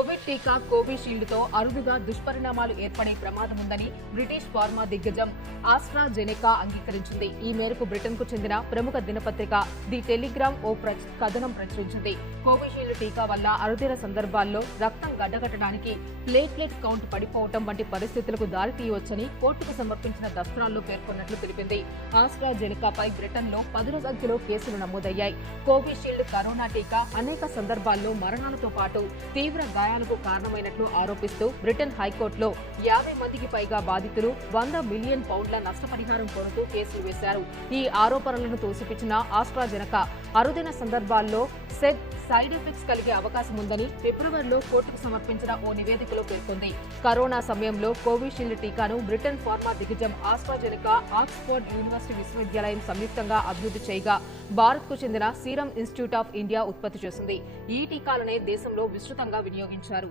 Covid టీకా Covishield తో అరుదుగా దుష్పరిణామాలు ఏర్పడే ప్రమాదం ఉందని బ్రిటిష్ ఫార్మా దిగ్గజం ఆస్ట్రాజెనెకా అంగీకరించింది. ఈ మేరకు బ్రిటన్ కు చెందిన ప్రముఖ దినపత్రిక ది టెలిగ్రామ్ కథనం ప్రచురించింది. కోవిషీల్డ్ టీకా వల్ల అరుదైన సందర్భాల్లో రక్తం గడ్డగట్టడానికి, ప్లేట్లెట్ కౌంట్ పడిపోవడం వంటి పరిస్థితులకు దారితీయవచ్చని కోర్టుకు సమర్పించిన దస్త్రాల్లో పేర్కొన్నట్లు తెలిపింది. ఆస్ట్రాజెనెకాపై బ్రిటన్ లో పదుల సంఖ్యలో కేసులు నమోదయ్యాయి. కోవిషీల్డ్ కరోనా టీకా అనేక సందర్భాల్లో మరణాలతో పాటు తీవ్ర గాయాలకు కారణమైనట్లు ఆరోపిస్తూ బ్రిటన్ హైకోర్టులో 50 మందికి పైగా బాధితులు 100 మిలియన్ పౌండ్ల నష్టపరిహారం కోరుతూ కేసులు వేశారు. ఈ ఆరోపణలను తోసిపుచ్చిన ఆస్ట్రాజెనెకా అరుదైన సందర్భాల్లో సైడ్ ఎఫెక్ట్స్ కలిగే అవకాశం ఉందని ఫిబ్రవరిలో కోర్టుకు సమర్పించిన ఓ నివేదికలో పేర్కొంది. కరోనా సమయంలో కోవిషీల్డ్ టీకాను బ్రిటన్ ఫార్మా దిగ్గజం ఆస్ట్రాజెనెకా, ఆక్స్ఫర్డ్ యూనివర్సిటీ విశ్వవిద్యాలయం సంయుక్తంగా అభివృద్ధి చేయగా భారత్ కు చెందిన సీరం ఇన్స్టిట్యూట్ ఆఫ్ ఇండియా ఉత్పత్తి చేసింది. ఈ టీకాలనే దేశంలో విస్తృతంగా వినియోగించారు.